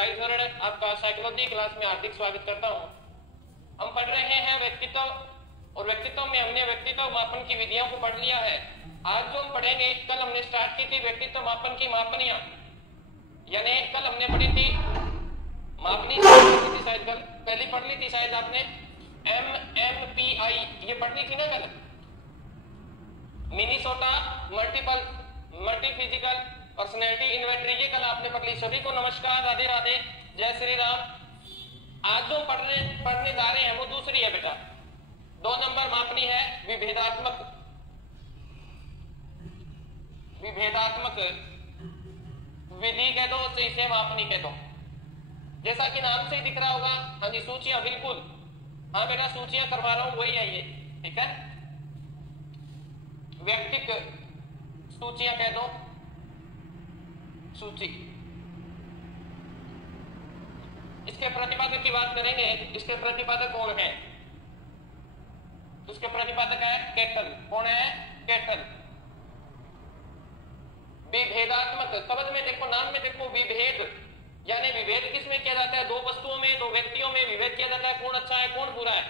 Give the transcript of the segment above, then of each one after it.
साइजरण आपका psychology class में हार्दिक स्वागत करता हूं। हम पढ़ रहे हैं व्यक्तित्व, और व्यक्तित्व में हमने व्यक्तित्व मापन की विधियों को पढ़ लिया है। आज जो हम पढ़ेंगे, कल हमने स्टार्ट की थी व्यक्तित्व मापन की मापनियां, यानी कल हमने पढ़ी थी मापनी शायद कल पहली पढ़ ली थी शायद आपने, MMPI ये पढ़नी थी ना कल, Minnesota multi physical personality inventory, ये कल आपने पढ़ ली। सभी को नमस्कार, राधे राधे, जय श्री राम। आज जो पढ़ने जा रहे हैं वो दूसरी है बेटा, 2 नंबर मापनी है विभेदात्मक विधि कह दो, इसे मापनी कह दो। जैसा कि नाम से ही दिख रहा होगा, हाँ जी सूचियां, बिल्कुल हाँ बेटा सूचियां करवा रहा हूं, वही है ये, ठीक है। व्यक्तिक सूचियां कह दो, सूची। इसके प्रतिपादक की बात करेंगे, इसके प्रतिपादक कौन है? उसके प्रतिपादक है कैटल। कौन है? कैटल। विभेदात्मक, शब्द में देखो, नाम में देखो, विभेद, यानी विभेद किसमें किया जाता है? 2 वस्तुओं में, 2 व्यक्तियों में विभेद किया जाता है, कौन अच्छा है कौन बुरा है।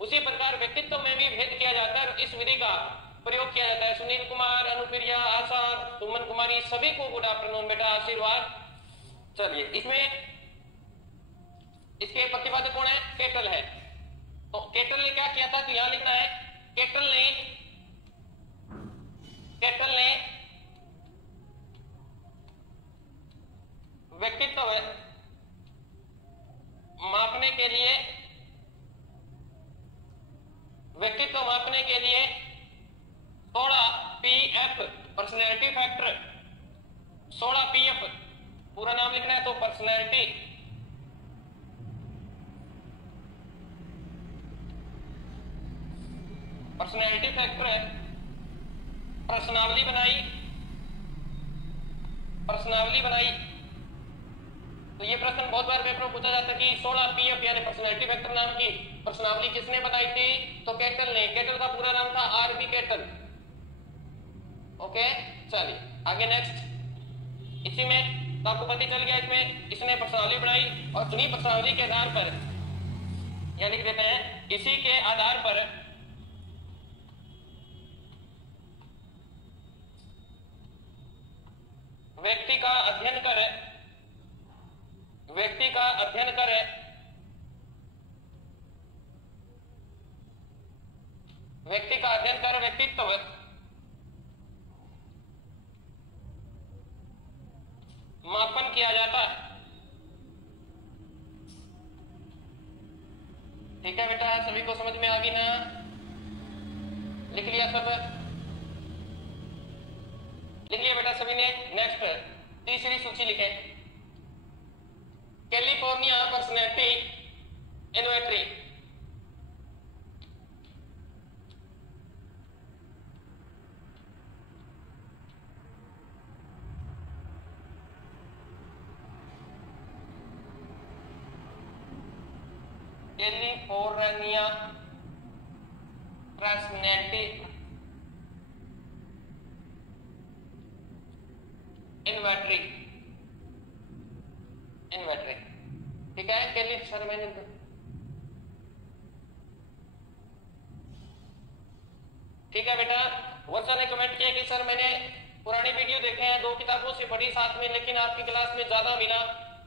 उसी प्रकार व्यक्तित्व में भी भेद किया जाता है और इस विधि का प्रयोग किया जाता है। सुनील कुमार, अनुप्रिया, आशा, सुमन कुमारी, सभी को गुड आफ्टरनून बेटा, आशीर्वाद। चलिए, इसमें इसके प्रतिपादक कौन है? कैटल है। तो कैटल ने क्या किया था? तो यहां लिखना है, कैटल ने व्यक्तित्व मापने के लिए 16 PF पर्सनैलिटी फैक्टर, 16 PF पूरा नाम लिखना है, तो पर्सनैलिटी फैक्टर है। प्रश्नावली बनाई। तो ये प्रश्न बहुत बार पेपर में पूछा जाता है कि 16 PF यानी पर्सनैलिटी फैक्टर नाम की प्रश्नावली किसने बनाई थी? तो कैटल ने। कैटल का पूरा नाम था RB कैटल। ओके, चलिए आगे नेक्स्ट। इसी में तो आपको पता चल गया, इसमें इसने प्रश्नावली बनाई और उन्हीं प्रश्नावली के आधार पर, यानी लिख देते हैं, इसी के आधार पर व्यक्ति का अध्ययन करे व्यक्तित्व मापन किया जाता है। ठीक है बेटा, सभी को समझ में आ गई ना? लिख लिया सब? लिख लिया बेटा सभी ने? नेक्स्ट तीसरी सूची लिखे, California personality inventory. California personality inventory, ठीक है। कैली सर मैंने ठीक है बेटा, बहुत सारे कमेंट किए कि सर मैंने पुरानी वीडियो देखे हैं, 2 किताबों से पढ़ी साथ में, लेकिन आपकी क्लास में ज्यादा मिला,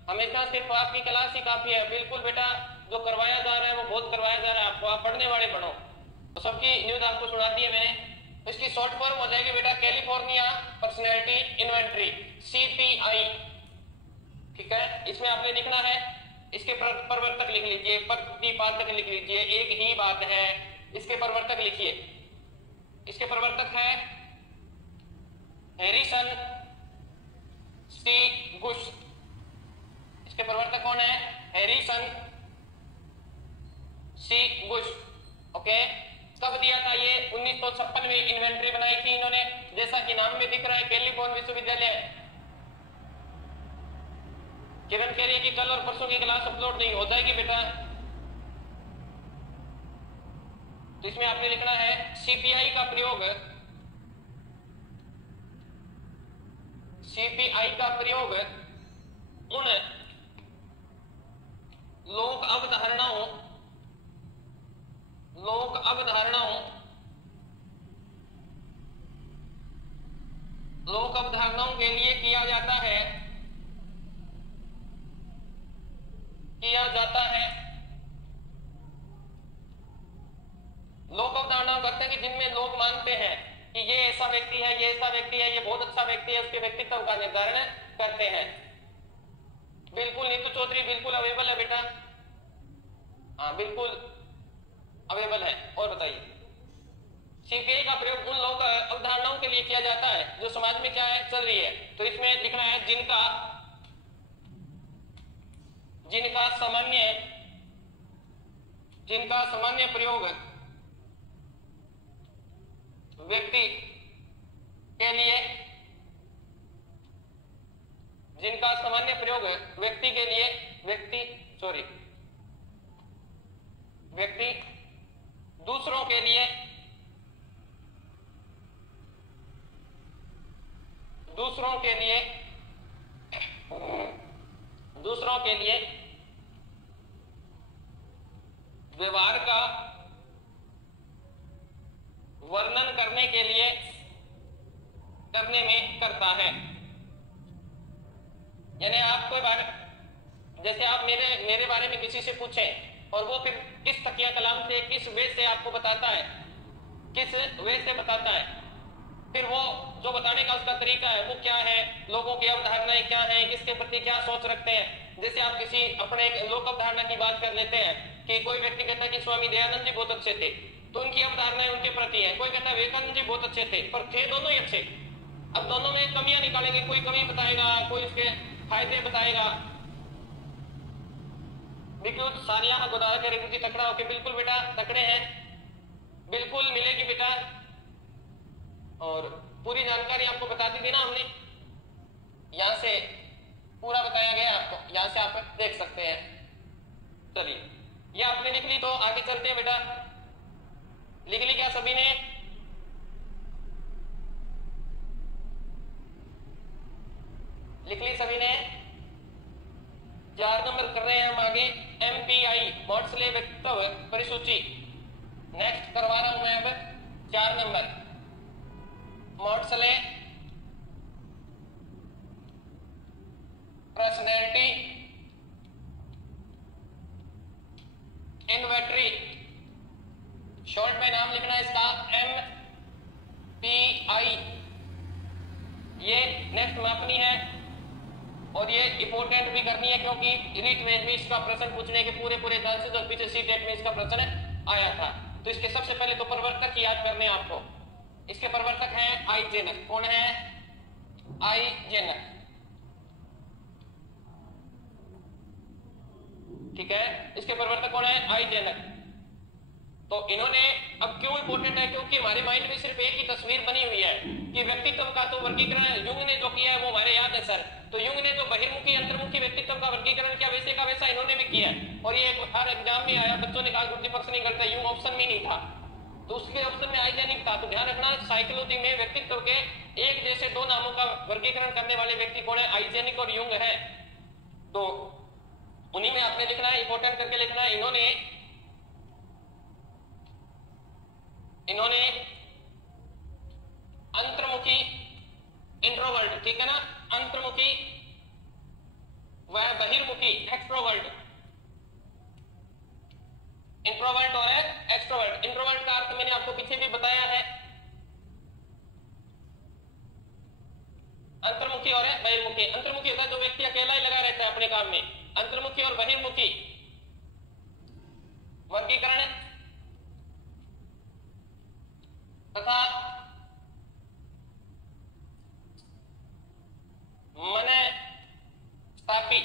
हमेशा सिर्फ आपकी क्लास ही काफी है। बिल्कुल बेटा, जो करवाया जा रहा है वो बहुत करवाया जा रहा है आपको, आप पढ़ने वाले पढ़ो। तो सबकी न्यूज आपको सुना दी है मैंने। इसकी शॉर्ट फॉर्म हो जाएगी बेटा कैलिफोर्निया पर्सनैलिटी इन्वेंटरी, CPI, ठीक है। इसमें आपने लिखना है, इसके प्रवर्तक लिख लीजिए, प्रतिपादक लिख लीजिए, एक ही बात है। इसके प्रवर्तक लिखिए, इसके प्रवर्तक है हैरिसन C. गुश। इसके प्रवर्तक कौन है? Harrison C. गुश। ओके, कब दिया था ये? 1956 में इन्वेंटरी बनाई थी इन्होंने, जैसा कि नाम में दिख रहा है, कैलिफोर्निया विश्वविद्यालय। किरण कह रही है कि कल और परसों की क्लास अपलोड नहीं हो जाएगी बेटा। तो इसमें आपने लिखना है CPI का प्रयोग, CPI का प्रयोग उन किया जाता है। लोक अवधारणाएं करते हैं कि जिनमें लोग मानते हैं कि ये ऐसा व्यक्ति है, ये ऐसा व्यक्ति है, ये बहुत अच्छा व्यक्ति है, उसके व्यक्तित्व का निर्धारण करते हैं। बिल्कुल नीतू चौधरी बिल्कुल अवेलेबल है बेटा, हाँ बिल्कुल अवेलेबल है। और बताइए, सीपीआई का प्रयोग उन लोग अवधारणाओं के लिए किया जाता है जो समाज में क्या है चल रही है। तो इसमें लिखना है जिनका सामान्य प्रयोग व्यक्ति के लिए, जिनका सामान्य प्रयोग व्यक्ति के लिए, व्यक्ति दूसरों के लिए, व्यवहार का वर्णन करने में करता है। यानी आप कोई बात, जैसे आप मेरे बारे में किसी से पूछें और वो फिर किस तकिया कलाम से, किस वे से आपको बताता है, फिर वो जो बताने का उसका तरीका है वो क्या है, लोगों की अवधारणाएं क्या हैं, किसके प्रति क्या सोच रखते हैं। जैसे आप किसी अपने लोक अवधारणा की बात कर लेते हैं कि कोई व्यक्ति कहता है कि स्वामी दयानंद जी बहुत अच्छे थे, तो उनकी अवधारणाएं उनके प्रति है। कोई कहता है विवेकानंद जी बहुत अच्छे थे, पर थे दोनों ही अच्छे। अब दोनों में कमियां निकालेंगे, कोई कमी बताएगा, कोई उसके फायदे बताएगा। बिल्कुल सानिया गोदारा के रेखी तकड़ा होके, बिल्कुल बेटा तकड़े हैं, बिल्कुल मिलेगी बेटा। और पूरी जानकारी आपको बता दी थी ना हमने, यहां से पूरा बताया गया आपको, यहां से आप देख सकते हैं। चलिए ये आपने लिख ली, तो आगे चलते हैं बेटा। लिख ली क्या सभी ने? लिख ली सभी ने? 4 नंबर कर रहे हैं हम आगे। MPI मॉडसले व्यक्तित्व परिसूची नेक्स्ट करवा रहा हूं मैं अब। 4 नंबर मॉडसले पर्सनैलिटी इन्वेंटरी, शॉर्ट में नाम लिखना है इसका MPI। ये नेक्स्ट मापनी है और ये इंपोर्टेंट भी करनी है, क्योंकि रीट में इसका प्रश्न पूछने के पूरे चांसेस और पीछे सीटेट में इसका प्रश्न आया था। तो इसके सबसे पहले तो प्रवर्तक याद करने आपको। इसके प्रवर्तक हैं आई जेनक। कौन है? आई जेनक, ठीक है। इसके प्रवर्तक कौन है? आई जेनक। तो इन्होंने, अब क्यों इंपोर्टेंट है? क्योंकि हमारे माइंड में सिर्फ एक ही तस्वीर बनी हुई है कि व्यक्तित्व का तो वर्गीकरण युंग ने जो किया है वो हमारे याद है सर। तो युंग ने जो बहिर्मुखी अंतर्मुखी व्यक्तित्व का वर्गीकरण किया, वैसे का वैसा इन्होंने भी किया है। और ये हर एग्जाम में आया, बच्चों ने कहा गुरुजी पक्ष नहीं करता, युंग ऑप्शन में नहीं था, तो उसके ऑप्शन में आइजेनिक था। तो ध्यान रखना, साइकोलॉजी में व्यक्तित्व के एक जैसे 2 नामों का वर्गीकरण करने वाले व्यक्ति कौन है? आइजेनिक और युंग है। तो उन्हीं में आपने लिखना है, इंपोर्टेंट करके लिखना है। इन्होंने अंतर्मुखी इंट्रोवर्ट, ठीक है ना, अंतर्मुखी व बहिर्मुखी एक्सट्रोवर्ट, इंट्रोवर्ट और एक्सट्रोवर्ट। इंट्रोवर्ट का अर्थ मैंने आपको पीछे भी बताया है, अंतर्मुखी और बहिर्मुखी। अंतर्मुखी होता है जो व्यक्ति अकेला ही लगा रहता है अपने काम में। अंतर्मुखी और बहिर्मुखी वर्गीकरण तथा मनस्तापी,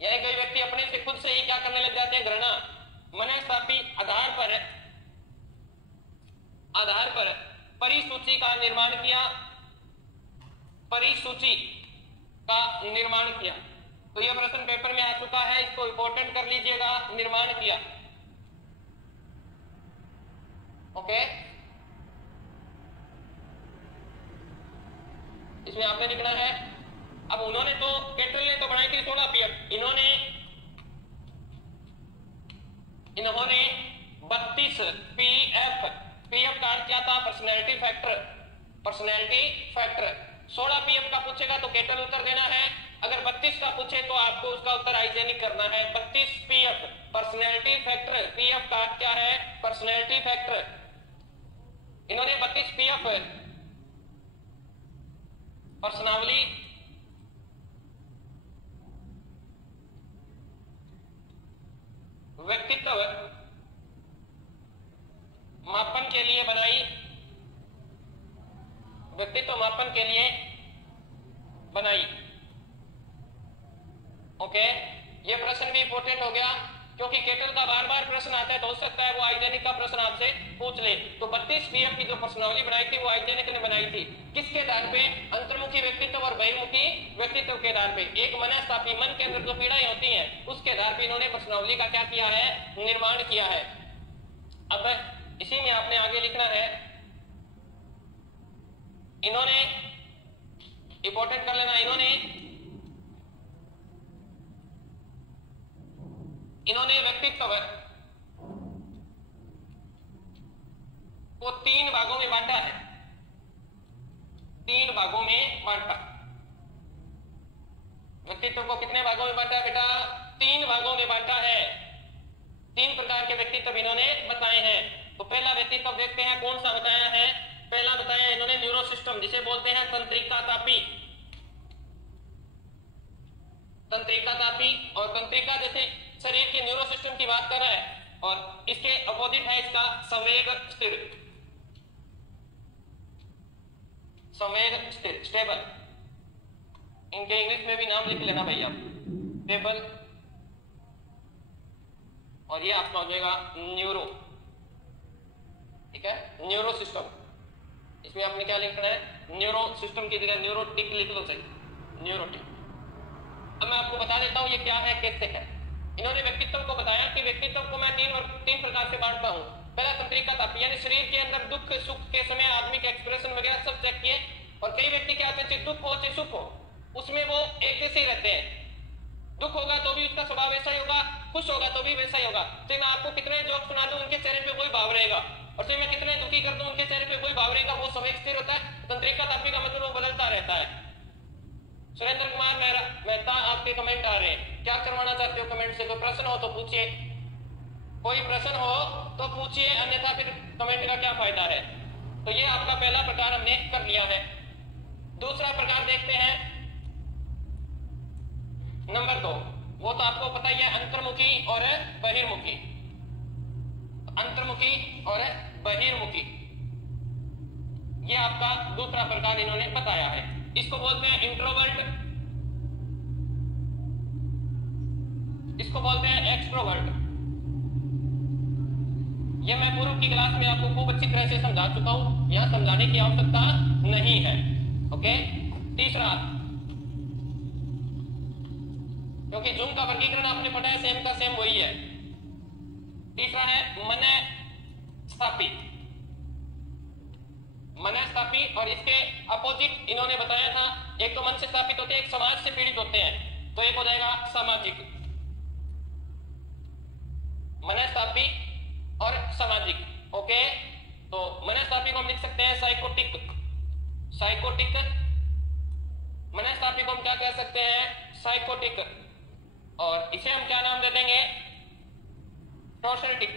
यानी कोई व्यक्ति अपने से खुद से ही क्या करने लग जाते हैं? घृणा। मनस्तापी आधार पर परिसूची का निर्माण किया। तो यह प्रश्न पेपर में आ चुका है, इसको इंपोर्टेंट कर लीजिएगा। निर्माण किया, ओके। इसमें आपने लिखना है। अब उन्होंने तो कैटल ने तो बनाई थी 16 पीएफ, इन्होंने 32 पीएफ का अर्थ क्या था? Personality factor. 16 पीएफ का पूछेगा तो कैटल उत्तर देना है, अगर 32 का पूछे तो आपको उसका उत्तर हाइजेनिक करना है। 32 पीएफ पर्सनैलिटी फैक्टर, पीएफ का क्या है? Personality factor. इन्होंने 32 पीएफ पर्सनावली व्यक्तित्व मापन के लिए बनाई, व्यक्तित्व मापन के लिए बनाई। ओके, ये प्रश्न भी इंपॉर्टेंट हो गया क्योंकि केटल का बार बार प्रश्न आता है, तो हो सकता है वो हाइजेनिक का प्रश्न आपसे पूछ ले। तो 32 पीएफ की जो पर्सनावली बनाई थी वो हाइजेनिक ने बनाई थी। किसके आधार पे? अंतर्मुखी व्यक्तित्व और बहिर्मुखी व्यक्तित्व के आधार पे। एक मनस्तापी, मन के अंदर जो पीड़ाएं होती हैं उसके आधार पे इन्होंने पर्सनावली का क्या किया है? निर्माण किया है। अब इसी में आपने आगे लिखना है, इन्होंने इंपॉर्टेंट कर लेना, इन्होंने व्यक्तित्व को 3 भागों में बांटा है। 3 भागों में बांटा। व्यक्तित्व को कितने भागों में बांटा है बेटा? 3 भागों में बांटा है। 3 प्रकार के व्यक्तित्व इन्होंने बताए हैं। तो पहला व्यक्तित्व देखते हैं, कौन सा बताया है? पहला बताया इन्होंने न्यूरो सिस्टम, जिसे बोलते हैं तंत्रिका तापी। तंत्रिका तापी और तंत्रिका जैसे शरीर के न्यूरो सिस्टम की बात कर रहा है, और इसके अपोजिट है इसका संवेग स्थिर, संवेग स्थिर, स्टेबल। इनके इंग्लिश में भी नाम लिख लेना भैया, स्टेबल, और ये आपका हो जाएगा न्यूरो। ठीक है, न्यूरो सिस्टम। इसमें आपने क्या लिखना है? न्यूरो सिस्टम की जगह न्यूरोटिक लिख लो, सही, न्यूरोटिक। अब मैं आपको बता देता हूं ये क्या है, कैसे है। इन्होंने व्यक्तित्व को बताया कि व्यक्तित्व को मैं 3 प्रकार से बांटता हूं। पहला तंत्रिका तापी, यानी शरीर के अंदर दुख सुख के समय आदमी के एक्सप्रेशन वगैरह सब चेक किए, और कई व्यक्ति क्या होते हैं, दुख हो चाहे सुख हो, उसमें वो एक जैसे ही रहते हैं। दुख होगा तो भी उसका स्वभाव वैसा ही होगा, खुश होगा तो भी वैसा ही होगा। चाहे मैं आपको कितने जोक सुना दूं उनके चेहरे पे कोई भाव रहेगा, और चाहे मैं कितने दुखी कर दूं उनके चेहरे पे कोई भाव रहेगा। वो समय स्थिर होता है। तंत्रिका तापी का मतलब वो बदलता रहता है। सुरेंद्र कुमार मेहता, आपके कमेंट आ रहे हैं, क्या करवाना चाहते हो कमेंट से? कोई प्रश्न हो तो पूछिए, कोई प्रश्न हो तो पूछिए, अन्यथा फिर कमेंट का क्या फायदा है। तो ये आपका पहला प्रकार हमने कर लिया है। दूसरा प्रकार देखते हैं, नंबर 2, वो तो आपको पता ही है, अंतर्मुखी और बहिर्मुखी। अंतर्मुखी और बहिर्मुखी, ये आपका दूसरा प्रकार इन्होंने बताया है। इसको बोलते हैं इंट्रोवर्ट, इसको बोलते हैं एक्सट्रोवर्ट। ये मैं पूर्व की क्लास में आपको खूब अच्छी तरह से समझा चुका हूं, यहां समझाने की आवश्यकता नहीं है। ओके, तीसरा, क्योंकि जूम का वर्गीकरण आपने पढ़ा है, सेम का सेम वही है। तीसरा है मनस्तापी, मनस्तापी, और इसके अपोजिट इन्होंने बताया था, एक तो मन से स्थापित होते हैं, एक समाज से पीड़ित होते हैं, तो एक हो जाएगा सामाजिक। मनस्तापी और सामाजिक। ओके, तो मनस्तापी को हम लिख सकते हैं साइकोटिक, साइकोटिक। मनस्तापी को हम क्या कह सकते हैं? साइकोटिक। और इसे हम क्या नाम दे देंगे? सोशलिटिक।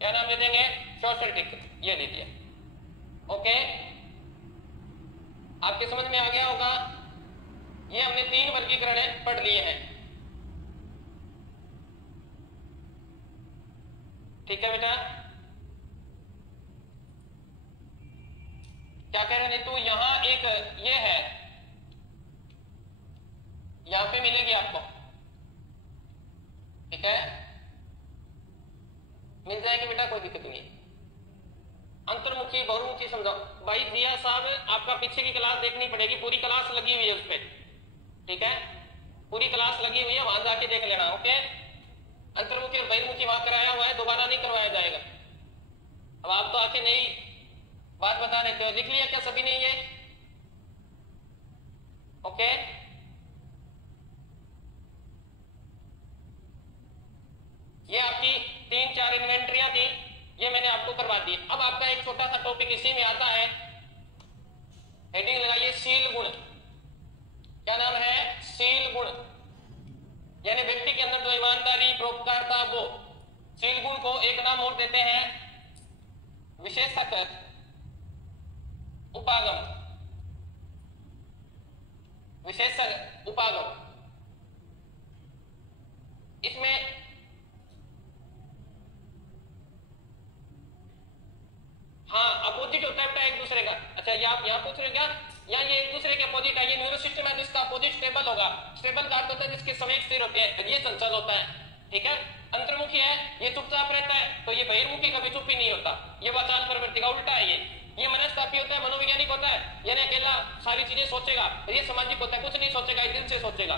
क्या नाम दे देंगे? सोशलिटिक। ये लीजिए। ओके, आपके समझ में आ गया होगा। ये हमने 3 वर्गीकरण पढ़ लिए हैं। ठीक है बेटा, क्या कह रहे हैं तू? यहां एक ये है, यहां पे मिलेगी आपको। ठीक है, मिल जाएगी बेटा, कोई दिक्कत नहीं। अंतर्मुखी बहुमुखी समझाओ भाई। जिया साहब, आपका पीछे की क्लास देखनी पड़ेगी, पूरी क्लास लगी हुई है उस पर। ठीक है, पूरी क्लास लगी हुई है, वहां जाके देख लेना। ओके, अंतर्मुखी और बहिर्मुखी वहां कराया हुआ है, दोबारा नहीं करवाया जाएगा। अब आप तो आके नई बात बता रहे थे, लिख लिया क्या सभी ने ये? ओके, ये आपकी 3-4 इन्वेंट्रियां थी, ये मैंने आपको करवा दी। अब आपका एक छोटा सा टॉपिक इसी में आता है, हेडिंग लगाइए शील गुण। क्या नाम है? शील गुण, यानी व्यक्ति के अंदर जो ईमानदारी परोपकारता वो। शील गुण को एक नाम और देते हैं विशेषक उपागम, विशेषक उपागम। इसमें हाँ अपोजिट होता है बेटा एक दूसरे का। अच्छा ये आप यहाँ पूछ रहे हो क्या? यहाँ ये एक दूसरे के अपोजिट है। ये न्यूरो सिस्टम है तो इसका अपोजिट स्टेबल होगा। स्टेबल का अर्थ होता है जिसके समय स्थिर होते हैं, ये चंचल होता है। ठीक है, अंतर्मुखी है ये चुपचाप रहता है, तो ये बहिर्मुखी कभी चुप ही नहीं होता, ये वाचाल प्रवृत्ति का उल्टा है। ये मनस्तापी होता है, मनोवैज्ञानिक होता है, यानी अकेला सारी चीजें सोचेगा। ये सामाजिक होता है, कुछ नहीं सोचेगा, दिल से सोचेगा।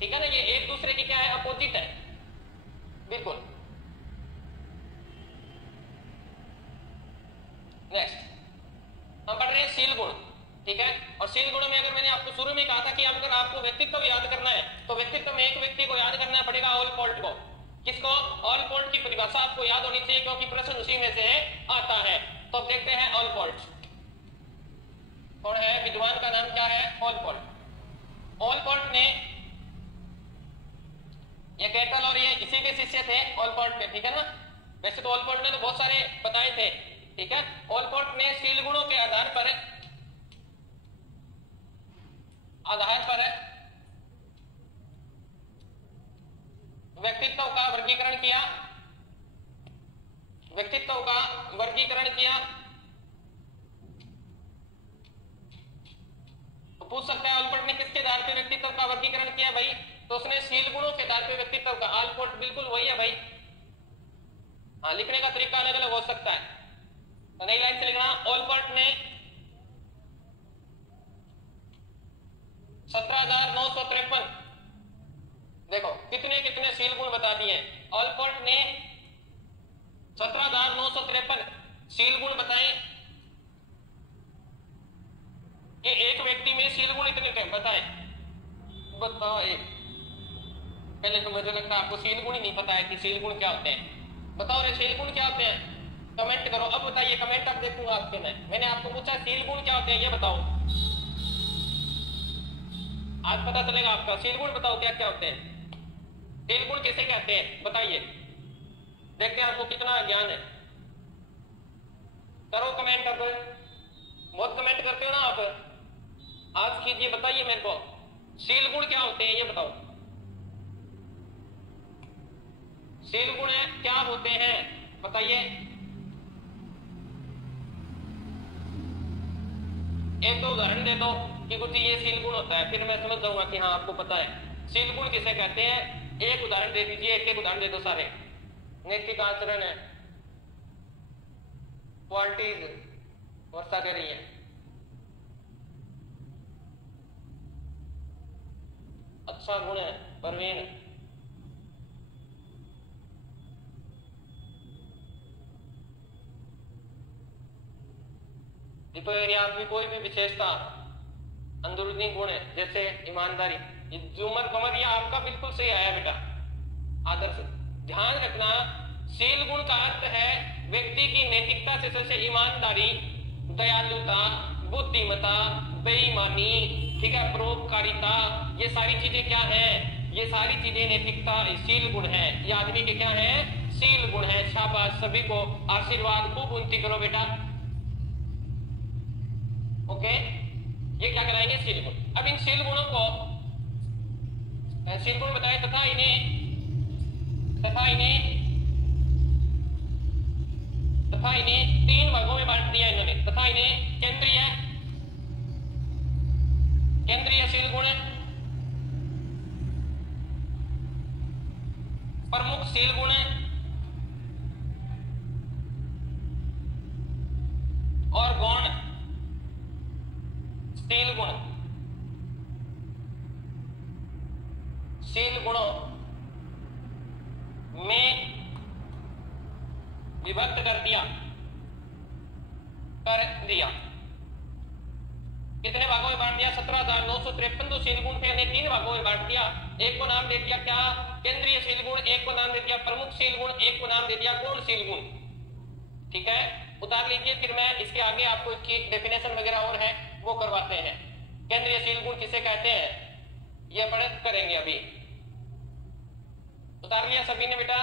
ठीक है ना, ये एक दूसरे की क्या है? अपोजिट है बिल्कुल। नेक्स्ट हम पढ़ रहे हैं शील गुण। ठीक है, और शील गुण में अगर मैंने आपको शुरू में कहा था कि अगर आपको व्यक्तित्व याद करना है तो व्यक्तित्व में एक व्यक्ति को याद करना पड़ेगा, ऑल पॉल्ट को। किसको? ऑल पॉल्ट की परिभाषा आपको याद होनी चाहिए क्योंकि प्रश्न उसी में से आता है। तो अब देखते हैं ऑल पॉल्ट कौन है। विद्वान का नाम क्या है? ऑल पॉल्ट। ऑल पॉल्ट ने ये कैटल और ये इसी के शिष्य थे ऑल पॉल्ट के। ठीक है ना, वैसे तो ऑल पॉल्ट ने तो बहुत सारे बताए थे। ठीक है, ऑल पॉल्ट ने शील गुणों के आधार पर व्यक्तित्व का वर्गीकरण किया, व्यक्तित्व का वर्गीकरण किया। तो पूछ सकता है ऑलपोर्ट ने किसके आधार पर व्यक्तित्व का वर्गीकरण किया भाई? तो उसने शील गुणों के आधार पर व्यक्तित्व का। ऑलपोर्ट बिल्कुल वही है भाई। हाँ, लिखने का तरीका अलग अलग हो सकता है, तो नई लाइन से लिखना। ऑलपोर्ट ने 17,953 देखो कितने कितने शील गुण बता दिए। ऑलपोर्ट ने 17,953 शील गुण बताए कि एक व्यक्ति में शील गुण इतने बताए। बताओ एक, पहले तो मुझे लगता है आपको शील गुण ही नहीं पता है कि शील गुण क्या होते हैं। बताओ रे शील गुण क्या होते हैं? कमेंट करो। अब बताइए, कमेंट अब देखूंगा आपके में। मैंने आपको पूछा शील गुण क्या होते हैं, ये बताओ। आज पता चलेगा आपका। शील गुण बताओ क्या क्या होते हैं, शील गुण किसे कहते हैं, बताइए। देखते हैं आपको कितना ज्ञान है। करो कमेंट। अब बहुत कमेंट करते हो ना आप, आज कीजिए, बताइए मेरे को शील गुण क्या होते हैं, ये बताओ। शील गुण क्या होते हैं बताइए। एक दो उदाहरण दे दो कि कुछ ये शील गुण होता है, फिर मैं समझ जाऊंगा कि हाँ आपको पता है। शील गुण किसे कहते हैं, एक उदाहरण दे दीजिए। एक एक उदाहरण दे दो सारे। नैतिक आचरण है, क्वालिटीज वर्षा दे रही है। अच्छा गुण है परवीन। देखो ये आदमी कोई भी विशेषता अंदरूनी गुण है, जैसे ईमानदारी, ये झूमर कमर, ये आपका बिल्कुल सही आया बेटा। आदर्श ध्यान रखना, शील गुण का अर्थ है व्यक्ति की नैतिकता से जैसे ईमानदारी, दयालुता, बुद्धिमता, बेईमानी, ठीक है, परोपकारिता, ये सारी चीजें क्या है? ये सारी चीजें नैतिकता शील गुण है। ये आदमी के क्या है? शील गुण है। शाबाश, सभी को आशीर्वाद, खूब उन्नति करो बेटा। ओके, ये क्या कराएंगे? शील गुण। अब इन शील गुणों को शील गुण बताए तथा इन्हें तीन भागों में बांट दिया इन्होंने। तथा इन्हें केंद्रीय शील गुण, प्रमुख शील गुण और गौण शील गुण। शील गुणों में विभक्त कर दिया। कितने भागों में बांट दिया? 17,953 जो शील गुण थे उन्हें तीन भागों में बांट दिया। एक को नाम दे दिया क्या? केंद्रीय शील गुण। एक को नाम दे दिया प्रमुख शील गुण। एक को नाम दे दिया गौण शील गुण। ठीक है, उतार लीजिए, फिर मैं इसके आगे आपको इसकी डेफिनेशन वगैरह और है वो करवाते हैं। केंद्रीय शील गुण किसे कहते हैं? ये पढ़े करेंगे अभी। उतार लिया सभी ने बेटा?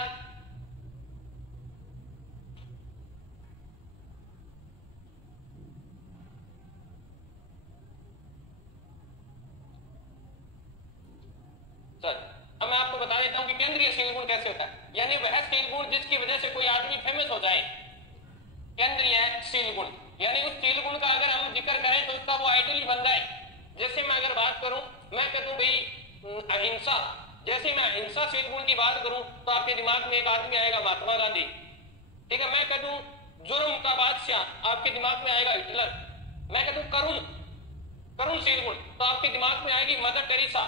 सर अब मैं आपको बता देता हूं कि केंद्रीय शील गुण कैसे होता है, यानी वह शील गुण जिसकी वजह से कोई आदमी फेमस हो जाए, केंद्रीय शील गुण। यानी उस शील गुण का अगर हम जिक्र करें तो उसका वो आइडल ही बन जाए। जैसे मैं अगर बात करूं, मैं कह दूं भाई अहिंसा, जैसे मैं अहिंसा शील गुण की बात करूं तो आपके दिमाग में एक आदमी आएगा महात्मा गांधी, ठीक है। मैं कह दूं जुर्म का बादशाह, आपके दिमाग में आएगा हिटलर। मैं कह दूं करुण शील गुण, तो आपके दिमाग में आएगी मदर टेरेसा।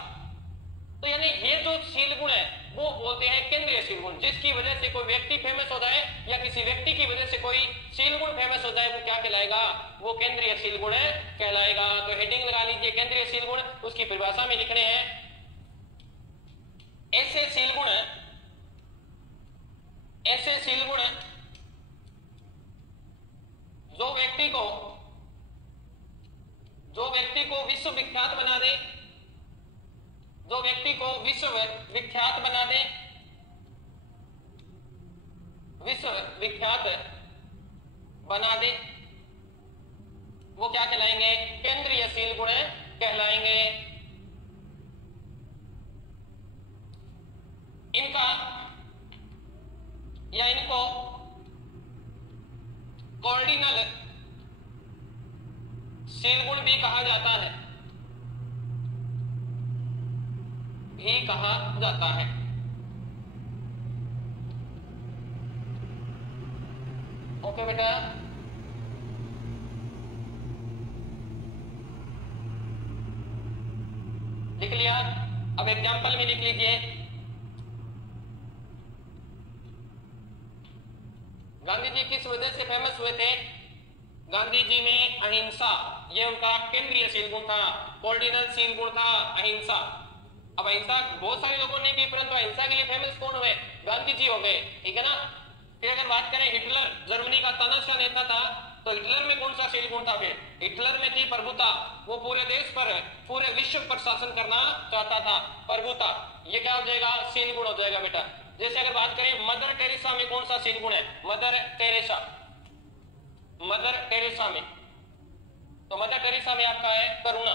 तो यानी ये जो शील गुण है वो बोलते हैं केंद्रीय शील गुण। जिसकी वजह से कोई व्यक्ति फेमस हो जाए या किसी व्यक्ति की वजह से कोई शील गुण फेमस हो जाए, वो क्या कहलाएगा? वो केंद्रीय शील गुण कहलाएगा। तो हेडिंग लगा लीजिए केंद्रीय शील गुण। उसकी परिभाषा में लिखने हैं ऐसे शील गुण जो व्यक्ति को विश्व विख्यात बना दे, जो व्यक्ति को विश्व विख्यात बना दे, विश्व विख्यात बना दे, वो क्या कहलाएंगे? केंद्रीय शील गुण कहलाएंगे। इनका या इनको कॉर्डिनल शील गुण भी कहा जाता है, ओके बेटा। लिख लिया? अब एग्जाम्पल में लिख लीजिए। गांधी जी किस वजह से फेमस हुए थे? गांधी जी में अहिंसा, ये उनका केंद्रीय शील गुण था, कॉर्डिनल शील गुण था अहिंसा। अब अहिंसा बहुत सारे लोगों ने की, परंतु अहिंसा के लिए फेमस कौन हुए? गांधी जी हो गए, ठीक है ना। फिर अगर बात करें हिटलर, जर्मनी का तानाशाह नेता था, तो हिटलर में कौन सा शील गुण था? फिर हिटलर में थी प्रभुता। वो पूरे देश पर, पूरे विश्व पर शासन करना चाहता था, प्रभुता। ये क्या हो जाएगा? शील गुण हो जाएगा बेटा। जैसे अगर बात करें मदर टेरेसा में कौन सा शील गुण है? मदर टेरेसा में, तो मदर टेरेसा में आपका है करुणा।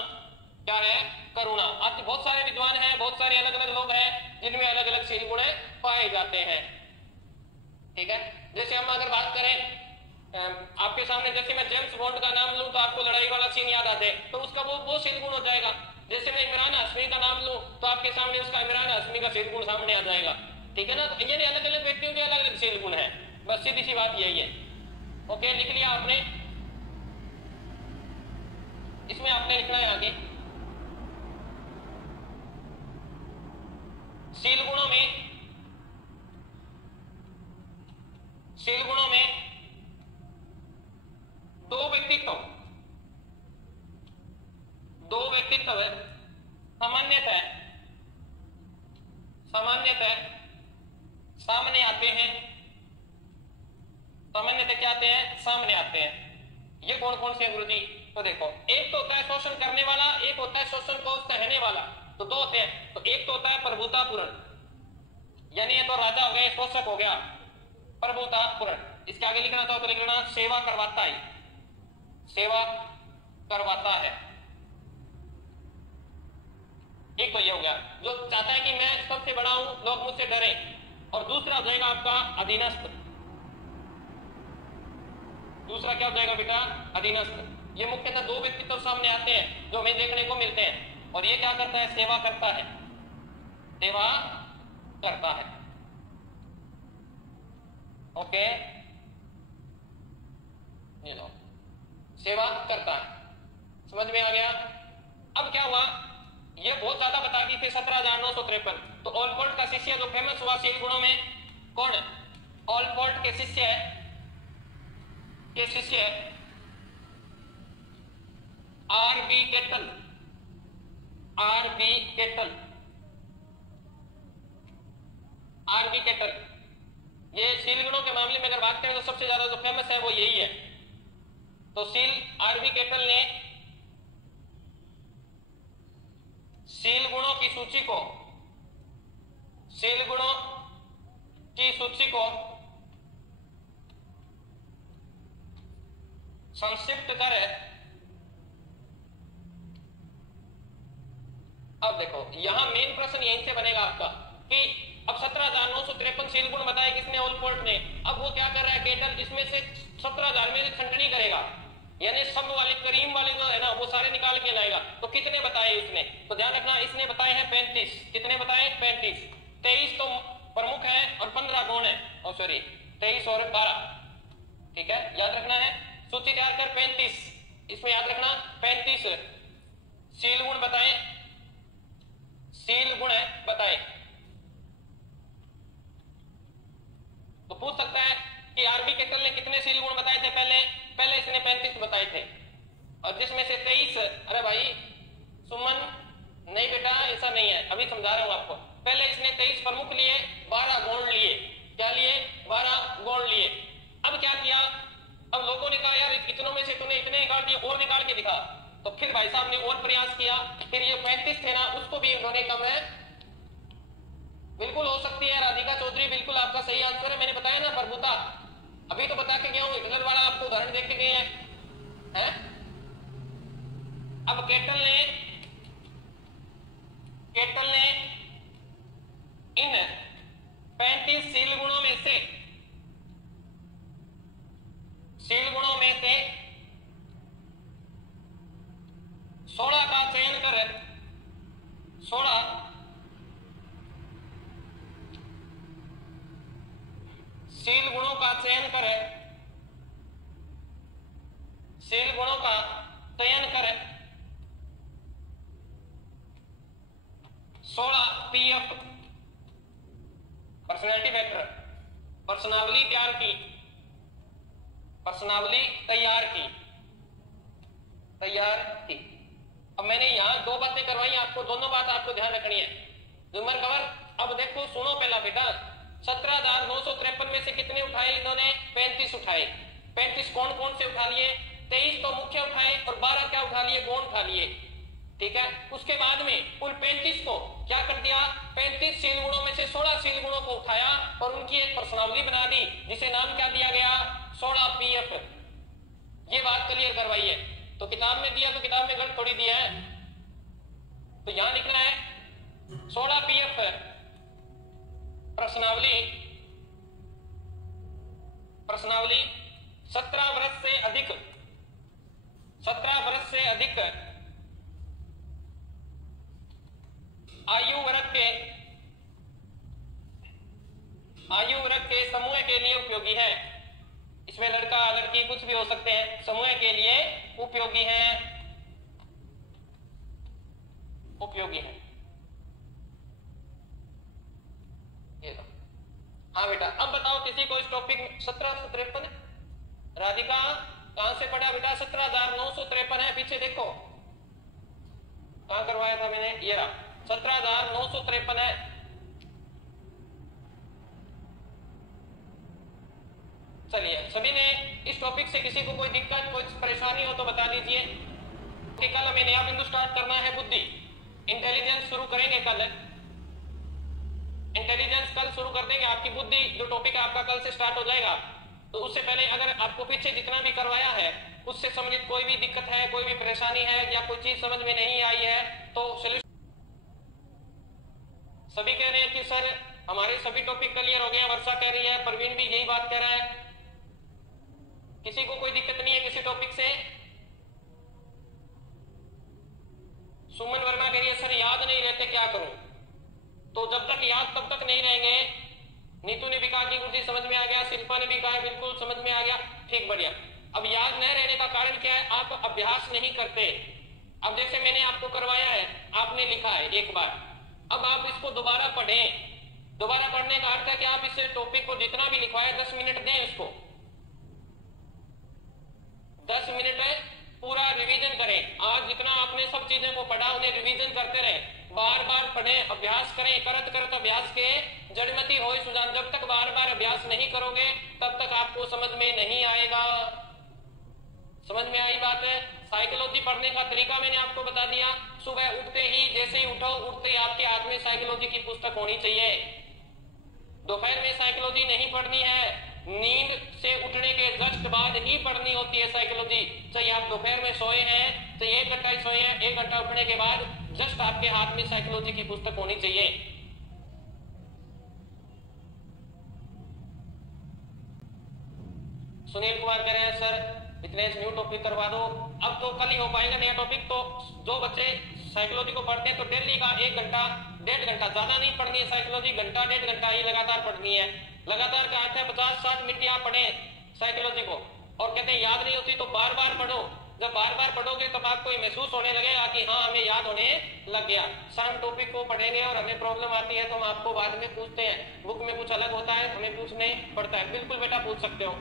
क्या है? करुणा। आज बहुत सारे विद्वान हैं, बहुत सारे अलग अलग लोग हैं जिनमें अलग अलग शील गुण पाए जाते हैं, ठीक है। जैसे हम अगर बात करें आपके सामने, जैसे मैं जेम्स बॉन्ड का नाम लूं तो आपको लड़ाई वाला सीन याद आते, तो उसका वो शील गुण हो जाएगा। जैसे मैं इमरान हाशमी का नाम लूं तो आपके सामने उसका इमरान हाशमी का शील गुण सामने आ जाएगा, ठीक है ना। तो ये अलग अलग व्यक्तियों के अलग अलग शील गुण है, बस सीधी सी बात यही है। ओके, लिख लिया आपने? इसमें आपने लिखना है आगे शील गुणों में दो व्यक्तित्व सामान्यतः सामने आते हैं। सामान्यतः क्या आते हैं? सामने आते हैं। ये कौन कौन से गुरु जी? तो देखो, एक तो होता है शोषण करने वाला, एक होता है शोषण को सहने वाला, तो दो होते हैं। तो एक तो होता है प्रभुतापूर्ण, यानी ये तो राजा हो गए, शोषक हो गया, प्रभुतापूर्ण। इसके आगे लिखना था तो लिखना सेवा करवाता है, सेवा करवाता है। एक तो ये हो गया जो चाहता है कि मैं सबसे बड़ा हूं, लोग मुझसे डरे। और दूसरा हो जाएगा आपका अधीनस्थ। दूसरा क्या हो जाएगा बेटा? अधीनस्थ। ये मुख्यतः दो व्यक्तित्व सामने आते हैं जो हमें देखने को मिलते हैं। और ये क्या करता है? सेवा करता है, सेवा करता है। ओके, ये लो, सेवा करता है। समझ में आ गया? अब क्या हुआ? ये बहुत ज्यादा बता दी थी 17,953। तो ऑलपोर्ट का शिष्य जो फेमस हुआ शील गुणों में, कौन है? ऑलपोर्ट के शिष्य आर.बी. केटल। ये शील गुणों के मामले में अगर बात करें तो सबसे ज्यादा जो फेमस है वो यही है। तो आर.बी. केटल ने शील गुणों की सूची को, शील गुणों की सूची को संक्षिप्त कर, अब देखो यहां मेन प्रश्न यहीं से बनेगा आपका कि अब 17,953 शील गुण बताए किसने, ओलपोर्ट ने। अब वो क्या कर रहा है केटल, इसमें से 17,000 में से खंडनी करेगा, यानी सब वाले करीम वाले जो है ना वो सारे निकाल के लाएगा। तो कितने बताए उसने, तो ध्यान रखना इसने बताए हैं 35। कितने बताए, 35। 23 तो प्रमुख है और 15 गौण है, और सॉरी 23 और 12, ठीक है, याद रखना है। सूची तैयार कर 35, इसमें याद रखना 35 शील गुण बताए, शील गुण बताए। तो पूछ सकता है कि आरबी केटल ने कितने शील गुण बताए थे, पहले इसने 35 बताए थे, और जिसमें से 23, अरे भाई सुमन नहीं बेटा ऐसा नहीं है, अभी समझा रहा हूं आपको। पहले इसने 23 प्रमुख लिए, 12 गौण लिए, क्या लिए, 12 गौण लिए। अब क्या किया, अब लोगों ने कहा यार इतनों में से तूने इतने निकाल दिए, और निकाल के दिखा। तो फिर भाई साहब ने और प्रयास किया, फिर ये 35 थे ना उसको भी इन्होंने कम है। बिल्कुल हो सकती है राधिका चौधरी, बिल्कुल आपका सही आंसर है। मैंने बताया ना प्रभुता, अभी तो बता के गया हूं, हिटलर वाला आपको उदाहरण देख के गए हैं। अब केटल ने इन 35 शील गुणों में से 16 का चयन कर 16 शील गुणों का चयन कर, शील गुणों का चयन कर 16 पीएफ पर्सनालिटी फैक्टर, पर्सनावली तैयार की, पर्सनावली तैयार की। अब मैंने यहां दो बातें करवाई आपको, दोनों बात आपको ध्यान रखनी है। जुमर कवर, अब देखो सुनो पहला बेटा, 17,953 में से कितने उठाए इन्होंने, 35 उठाए। 35 कौन कौन से उठा लिए, 23 तो मुख्य उठाए और 12 क्या उठा लिए, गौण उठा लिए, ठीक है। उसके बाद में कुल 35 को क्या कर दिया, 35 शील गुणों में से 16 शील गुणों को उठाया और उनकी एक पर्सनावली बना दी, जिसे नाम क्या दिया गया, 16 पीएफ। ये बात क्लियर करवाई है। तो किताब में दिया तो किताब में गलत थोड़ी दिया है, तो यहां लिखना है 16 पीएफ प्रश्नावली, 17 वर्ष से अधिक, 17 वर्ष से अधिक आयु वर्ग के समूह के लिए उपयोगी है। इसमें लड़का लड़की कुछ भी हो सकते हैं, समूह के लिए उपयोगी है, उपयोगी है। हाँ बेटा, अब बताओ किसी को इस टॉपिक 1753, राधिका कहां से पढ़ा बेटा, 17,953 है, पीछे देखो कहां करवाया था मैंने, ये रहा 17,953 है। चलिए सभी ने इस टॉपिक से किसी को कोई दिक्कत कोई परेशानी हो तो बता दीजिए। कल हमें नया बिंदु स्टार्ट करना है, बुद्धि, इंटेलिजेंस शुरू करेंगे कल, इंटेलिजेंस कल शुरू कर देंगे। आपकी बुद्धि जो टॉपिक आपका कल से स्टार्ट हो जाएगा, तो उससे पहले अगर आपको पीछे जितना भी करवाया है उससे संबंधित कोई भी दिक्कत है, कोई भी परेशानी है या कोई चीज समझ में नहीं आई है तो सोल्यूशन। सभी कह रहे हैं कि सर हमारे सभी टॉपिक क्लियर हो गए, वर्षा कह रही है, प्रवीण भी यही बात कह रहा है, किसी को कोई दिक्कत नहीं है किसी टॉपिक से। सुमन वर्मा कह रही है सर याद नहीं रहते क्या करूं, तो जब तक याद तब तक नहीं रहेंगे। नीतू ने भी कहा कि मुझे समझ में आ गया, शिल्पा ने भी कहा बिल्कुल समझ में आ गया, ठीक बढ़िया। अब याद न रहने का कारण क्या है, आप अभ्यास नहीं करते। अब जैसे मैंने आपको करवाया है, आपने लिखा है एक बार, अब आप इसको दोबारा पढ़ें। दोबारा पढ़ने का अर्थ है कि आप इस टॉपिक को जितना भी लिखवाया 10 मिनट दें उसको, 10 मिनट पूरा रिवीजन करें। आज जितना आपने सब चीजों को पढ़ा उन्हें रिवीजन करते रहे, बार बार पढ़ें, अभ्यास करें। करत करत अभ्यास के जड़मती होय सुजान, जब तक बार बार अभ्यास नहीं करोगे तब तक आपको समझ में नहीं आएगा। समझ में आई बात है? साइकोलॉजी पढ़ने का तरीका मैंने आपको बता दिया। सुबह उठते ही, जैसे ही उठो, उठते ही आपके हाथ में साइकोलॉजी की पुस्तक होनी चाहिए। दोपहर में साइकोलॉजी नहीं पढ़नी है, नींद से उठने के जस्ट बाद ही पढ़नी होती है साइकोलॉजी। चाहे आप दोपहर में सोए हैं, चाहे 1 घंटा ही सोए हैं, 1 घंटा उठने के बाद जस्ट आपके हाथ में साइकोलॉजी की पुस्तक होनी चाहिए। सुनील कुमार कह रहे हैं सर इतने न्यू टॉपिक करवा दो। अब तो कल ही हो पाएगा नया टॉपिक। तो जो बच्चे साइकोलॉजी को पढ़ते हैं तो डेली का 1 घंटा 1.5 घंटा, ज्यादा नहीं पढ़नी है साइकोलॉजी, घंटा 1.5 घंटा ही लगातार पढ़नी है। लगातार का अर्थ है 50-60 मिनट आप पढ़े साइकोलॉजी को। और कहते हैं याद नहीं होती तो बार बार पढ़ो। जब बार बार पढ़ोगे तब आपको ये महसूस होने लगेगा कि हाँ हमें याद होने लग गया। सर हम टॉपिक को पढ़ेंगे और हमें प्रॉब्लम आती है तो हम आपको बाद में पूछते हैं, बुक में कुछ अलग होता है, हमें पूछने पड़ता है। बिल्कुल बेटा पूछ सकते हो।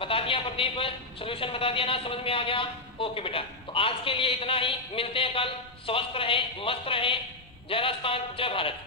बता दिया प्रदीप, सोल्यूशन बता दिया ना, समझ में आ गया? ओके बेटा, तो आज के लिए इतना ही। मिलते हैं कल। स्वस्थ रहें, मस्त रहें। जय राजस्थान, जय भारत।